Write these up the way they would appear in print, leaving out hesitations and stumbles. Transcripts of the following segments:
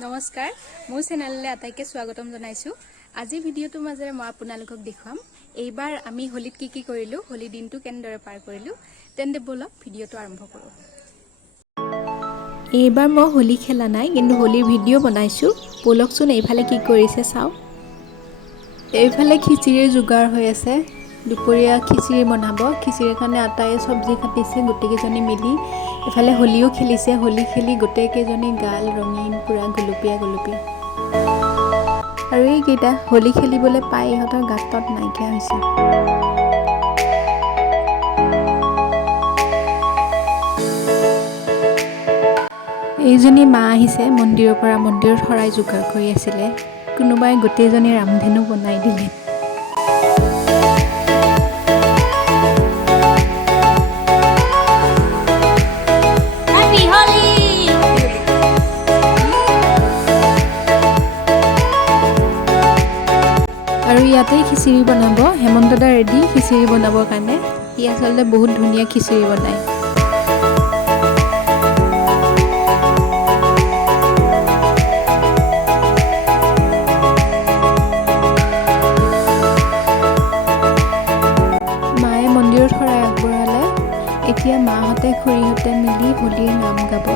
নমস্কাৰ মোৰ চেনেললৈ আটাইকে স্বাগতম জনাইছোঁ। আজি ভিডিঅ'টোৰ মাজেৰে মই আপোনালোকক দেখুৱাম এইবাৰ আমি হোলীত কি কৰিলোঁ, হোলী দিনটো কেনেদৰে পাৰ কৰিলোঁ। তেন্তে বলক ভিডিঅ'টো আৰম্ভ কৰোঁ। এইবাৰ মই হোলী খেলা নাই, কিন্তু হোলীৰ ভিডিঅ' বনাইছোঁ। বলকচোন এইফালে কি কৰিছে চাওঁ। এইফালে খিচিৰিৰ যোগাৰ হৈ আছে। দুপৰীয়া খিচিৰি বনাব। খিচিৰিৰ কাৰণে আটাই চব্জি কাটিছে গোটেইকেইজনী মিলি। এফালে হোলীও খেলিছে। হোলী খেলি গোটেইকেইজনী গাল ৰঙীন, পুৰা গুলপীয়া গুলপীয়া। আৰু এইকেইটা হোলী খেলিবলৈ পাই ইহঁতৰ গাঁতত নাইকিয়া হৈছে। এইজনী মা আহিছে মন্দিৰৰ পৰা। মন্দিৰত শৰাই যোগাৰ কৰি আছিলে। কোনোবাই গোটেইজনী ৰামধেনু বনাই দিলে। আৰু ইয়াতেই খিচিৰি বনাব। হেমন্ত দা ৰেডি খিচিৰি বনাবৰ কাৰণে। ই আচলতে বহুত ধুনীয়া খিচিৰি বনায়। মায়ে মন্দিৰত শৰাই আগবঢ়ালে। এতিয়া মাহঁতে খুৰীহঁতে মিলি হোলীৰ নাম গাব।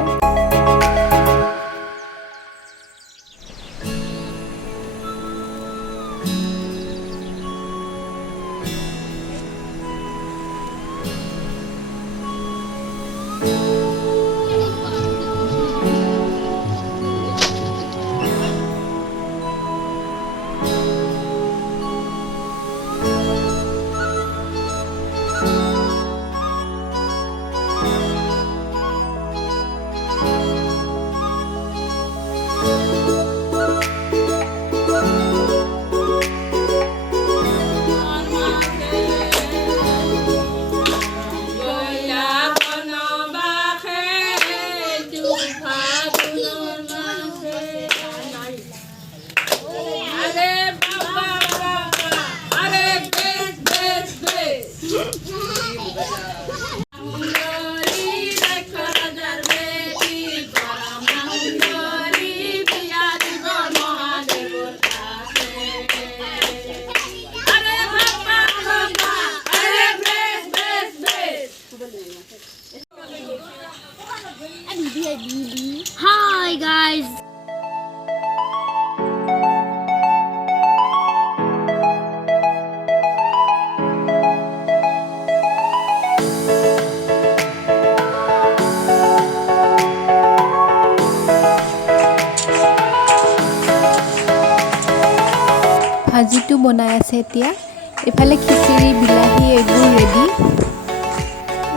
Hi guys. ভাজিটো বনাই আছে এতিয়া। এফালে খিচিৰি, বিলাহী এইবোৰ ৰেডি।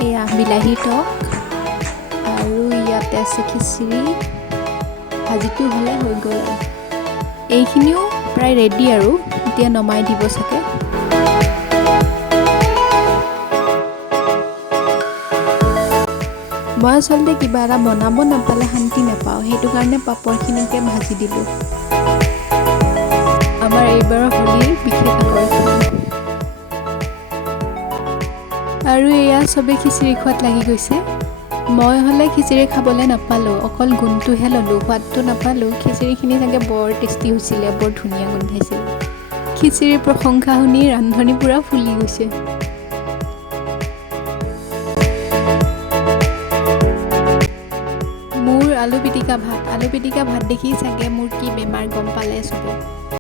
এয়া বিলাহী টক আৰু ইয়াতে আছে খিচিৰি। ভাজিটো হ'লে হৈ গ'ল আৰু। এইখিনিও প্ৰায় ৰেডি আৰু এতিয়া নমাই দিব চাগে। মই আচলতে কিবা এটা বনাব নাপালে শান্তি নাপাওঁ। সেইটো কাৰণে পাপৰখিনিকে ভাজি দিলোঁ। আমাৰ এইবাৰৰ হোলীৰ বিশেষ আকৰ্ষণ। আৰু এয়া চবেই খিচিৰি খোৱাত লাগি গৈছে। মই হ'লে খিচিৰি খাবলৈ নাপালোঁ, অকল গোন্ধটোহে ল'লোঁ, সোৱাদটো নাপালোঁ। খিচিৰিখিনি চাগে বৰ টেষ্টি হৈছিলে, বৰ ধুনীয়া গোন্ধাইছিল। খিচিৰিৰ প্ৰশংসা শুনি ৰান্ধনি পূৰা ফুলি গৈছে। মোৰ আলু পিটিকা ভাত দেখি চাগে মোৰ কি বেমাৰ গম পালে চবে।